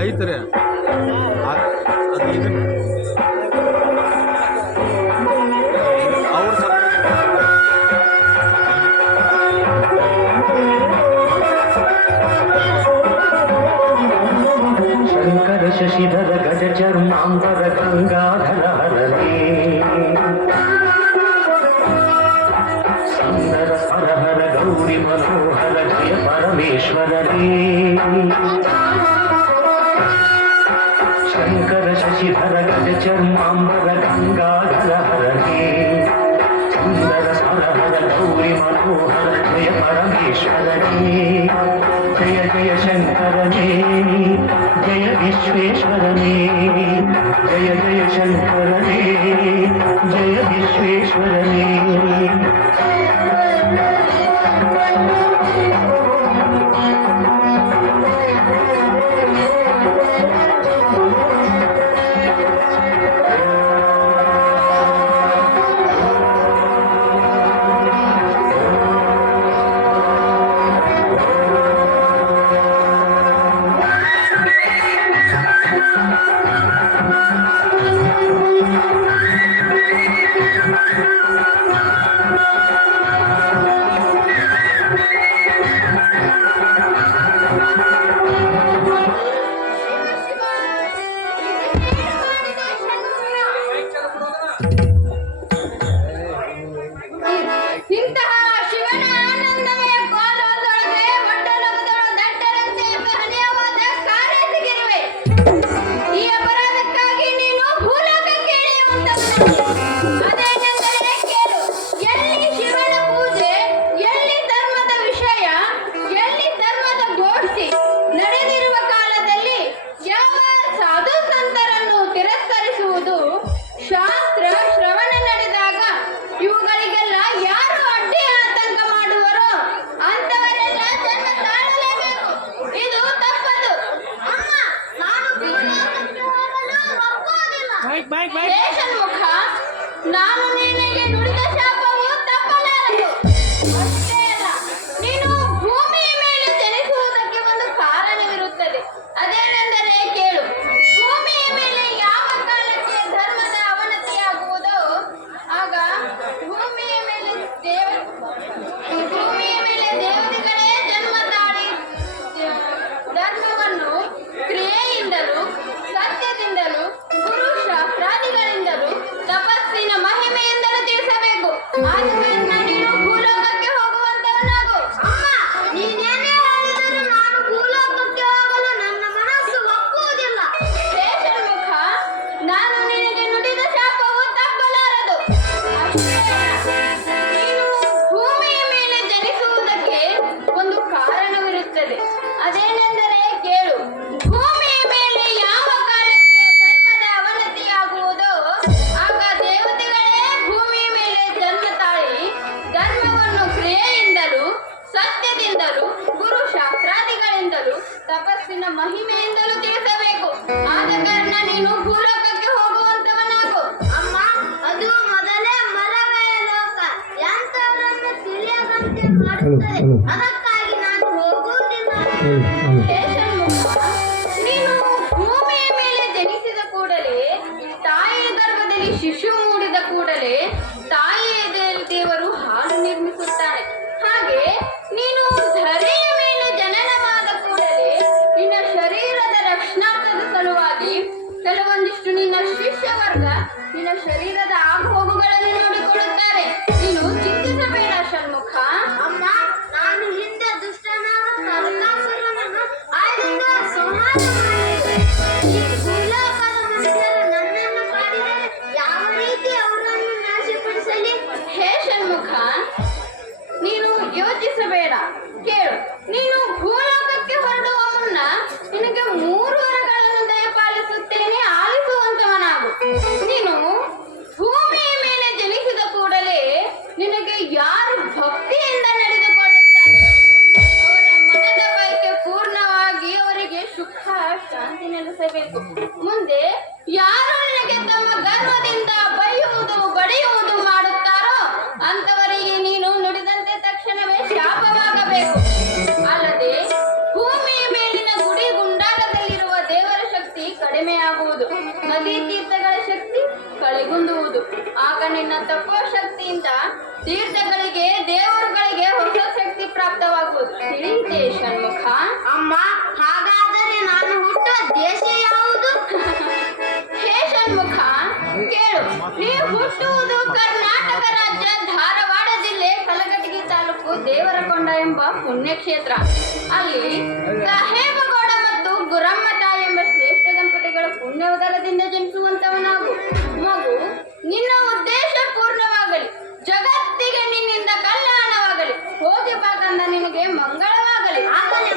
ಐತ್ರಿ ಅವ್ರ ಶಂಕರ ಶಶಿಧರ ಗಜ ಚರ್ಮಾಂಬರ ಗಂಗಾಧರ ಹರದೇ ಸುಂದರ ಹರ ಹರ ಗೌರಿ ಮನೋಹರ परमेश्वरने शङ्कर शशिधर गजचर्माम्बर गङ्गाधर हरणे सुन्दर सरहर गौरि मनोहर जय परमेश्वरने जय जय शङ्करने जय विश्वेश्वरने जय जय शङ्करने Thank. ನಿನ್ನ ಮಹಿಮೆಯಿಂದಲೂ ತಿಳಿಸಬೇಕು. ಆದ ಕಾರಣ ನೀನು ಭೂಲೋಕಕ್ಕೆ ಹೋಗುವಂತವನಾಗು. ಅಮ್ಮ ಅದು ಮೊದಲೇ ಮರವೇ ಲೋಕ. ಎಂತವರನ್ನು ತಿಳಿಯದಂತೆ ಮಾಡುತ್ತದೆ. ಅದಕ್ಕಾಗಿ ನಾನು ಹೋಗುವುದಿಲ್ಲ. ನೀನು ಭೂಮಿಯ ಮೇಲೆ ಜನಿಸಿದ ಕೂಡಲೇ ತಾಯಿಯ ಗರ್ಭದಲ್ಲಿ ಶಿಶು ಮುಂದೆ ಯಾರು ನಿನಗೆ ತಮ್ಮ ಗರ್ವದಿಂದ ಬೈಯುವುದು, ಬಡಿಯುವುದು ಮಾಡುತ್ತಾರೋ ಅಂತವರಿಗೆ ನೀನು ನುಡಿದಂತೆ ತಕ್ಷಣವೇ ಶಾಪವಾಗಬೇಕು. ಅಲ್ಲದೆ ಭೂಮಿಯ ಮೇಲಿನ ಗುಡಿ ಗುಂಡಾರದಲ್ಲಿರುವ ದೇವರ ಶಕ್ತಿ ಕಡಿಮೆಯಾಗುವುದು. ನದಿ ತೀರ್ಥಗಳ ಶಕ್ತಿ ಕಳೆಗುಂದುವುದು. ಆಗ ನಿನ್ನ ತಪ್ಪೋ ಶಕ್ತಿಯಿಂದ ತೀರ್ಥಗಳಿಗೆ, ದೇವರುಗಳಿಗೆ ಹೊಸ ಶಕ್ತಿ ಪ್ರಾಪ್ತವಾಗುವುದು. ತಿಳಿಯಿತೆ ಷಣ್ಮುಖ? ಅಮ್ಮ ಎಂಬ ಪುಣ್ಯಕ್ಷೇತ್ರ. ಅಲ್ಲಿ ಸಾಹೇಬಗೌಡ ಮತ್ತು ಗುರಮ್ಮ ತಾಯಿ ಎಂಬ ಶ್ರೇಷ್ಠ ದಂಪತಿಗಳ ಪುಣ್ಯ ಜನಿಸುವಂತವನಾಗು. ಮಗು ನಿನ್ನ ಉದ್ದೇಶ ಪೂರ್ಣವಾಗಲಿ. ಜಗತ್ತಿಗೆ ನಿನ್ನಿಂದ ಕಲ್ಯಾಣವಾಗಲಿ. ಹೋಗಿ ಬಾಕಂದ ನಿನಗೆ ಮಂಗಳವಾಗಲಿ. ಆಗಲೇ